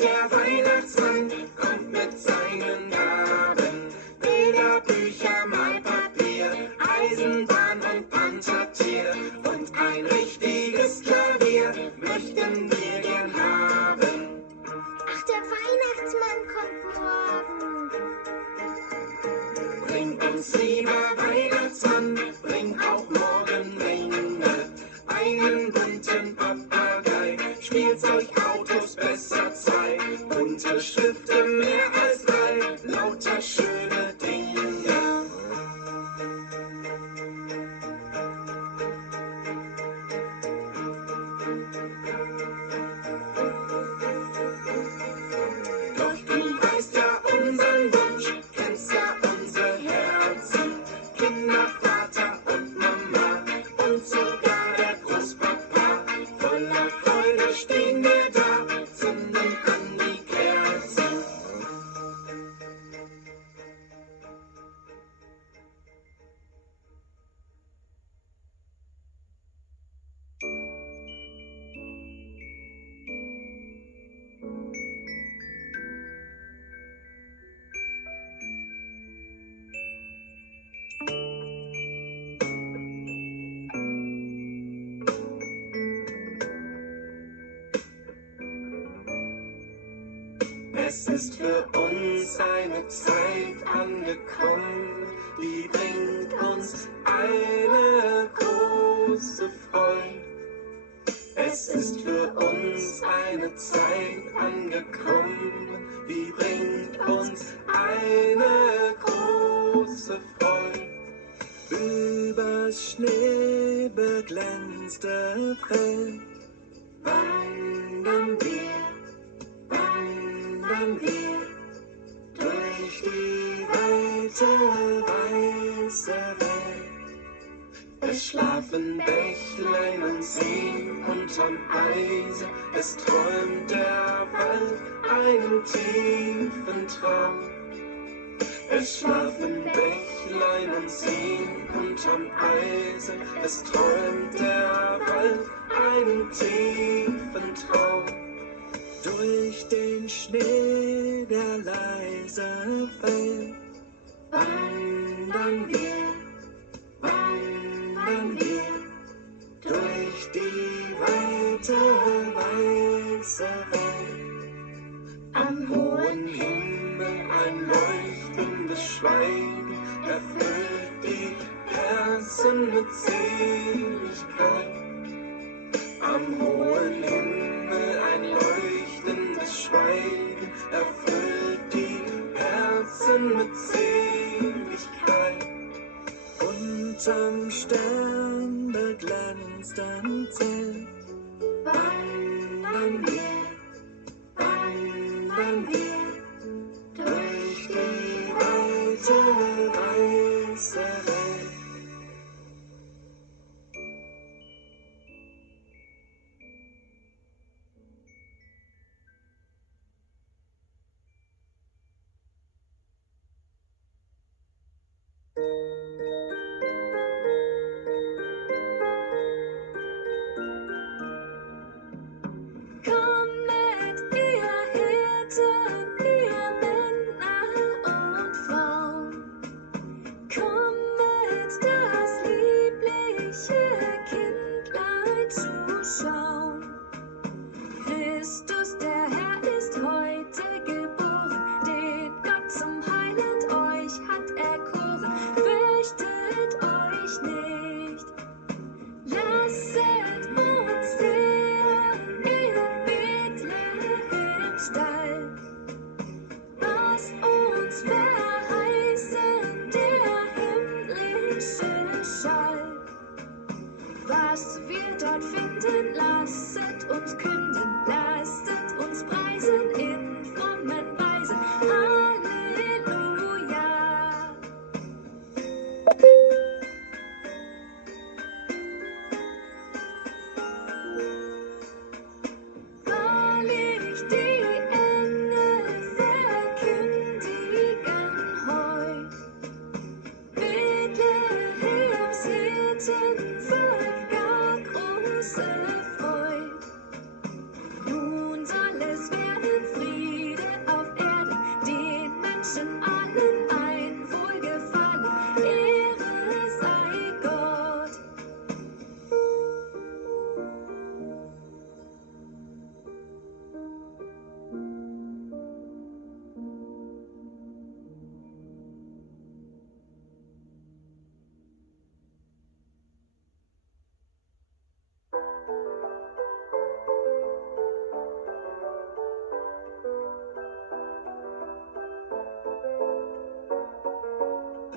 Der Weihnachtsmann kommt mit seinen Gaben, Bilder, Bücher, Malpapier, Eisenbahn und Panthertier und ein richtiges Klavier möchten wir gern haben. Ach, der Weihnachtsmann kommt morgen. Bring uns, lieber Weihnachtsmann, bring auch morgen Ringe, einen bunten Papagei, Spielzeug, Autos, besser zwei, bunte Schriften, mehr als drei, lauter schöne Dinge. Doch du weißt ja unseren Wunsch, kennst ja unsere Herzen, Kinder, Vater und Mama und sogar der Großpapa. Voller Freude stehen wir da, zünden an die Kerzen. Es ist für uns eine Zeit angekommen, die bringt uns eine große Freude. Es ist für uns eine Zeit angekommen, die bringt uns eine große Freude. Übers schneebeglänzte Feld wandern wir durch die weite, weiße Welt. Es schlafen Bächlein und Seen unterm Eise, es träumt der Wald einen tiefen Traum. Es schlafen Bächlein und Seen unterm Eise, es träumt der Wald einen tiefen Traum. Durch den Schnee, der leise fällt, wandern wir durch die weite, weiße Welt. Am hohen Himmel ein leuchtendes Schweigen erfüllt die Herzen mit Seligkeit. Am hohen Himmel ein leuchtendes Schweigen erfüllt die Herzen mit Seligkeit. Unterm sternbeglänzten Zelt wandern wir durch die weite, weiße Welt. Kommet, ihr Hirten, ihr Männer und Frauen, kommet, das liebliche Kindlein zuschauen. Christus, der Herr, ist heute geboren, den Gott zum Heiland euch hat erkoren. Fürchtet euch nicht, lasset uns sehen in Bethlehem Stall, was uns verheißen der himmlische Schall. Was wir dort finden, lasset uns künden, lasset uns preisen in frommen Weisen. Halleluja. Wahrlich, die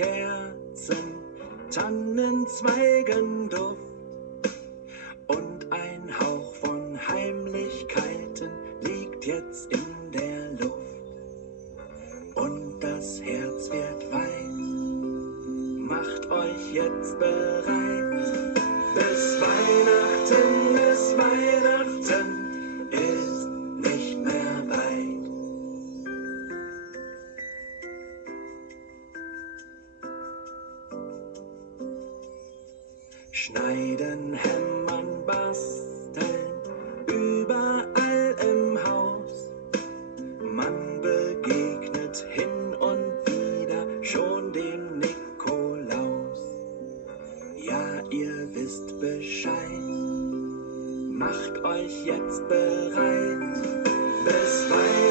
Kerzen, Tannenzweigenduft und ein Hauch von Heimlichkeiten liegt jetzt in der Luft. Und das Herz wird weit, macht euch jetzt bereit. Bis Weihnachten ist nicht mehr weit. Schneiden, hämmern, basteln, überall im Haus. Man begegnet hin und wieder schon dem Nikolaus. Ja, ihr wisst Bescheid, macht euch jetzt bereit. Bis Weihnachten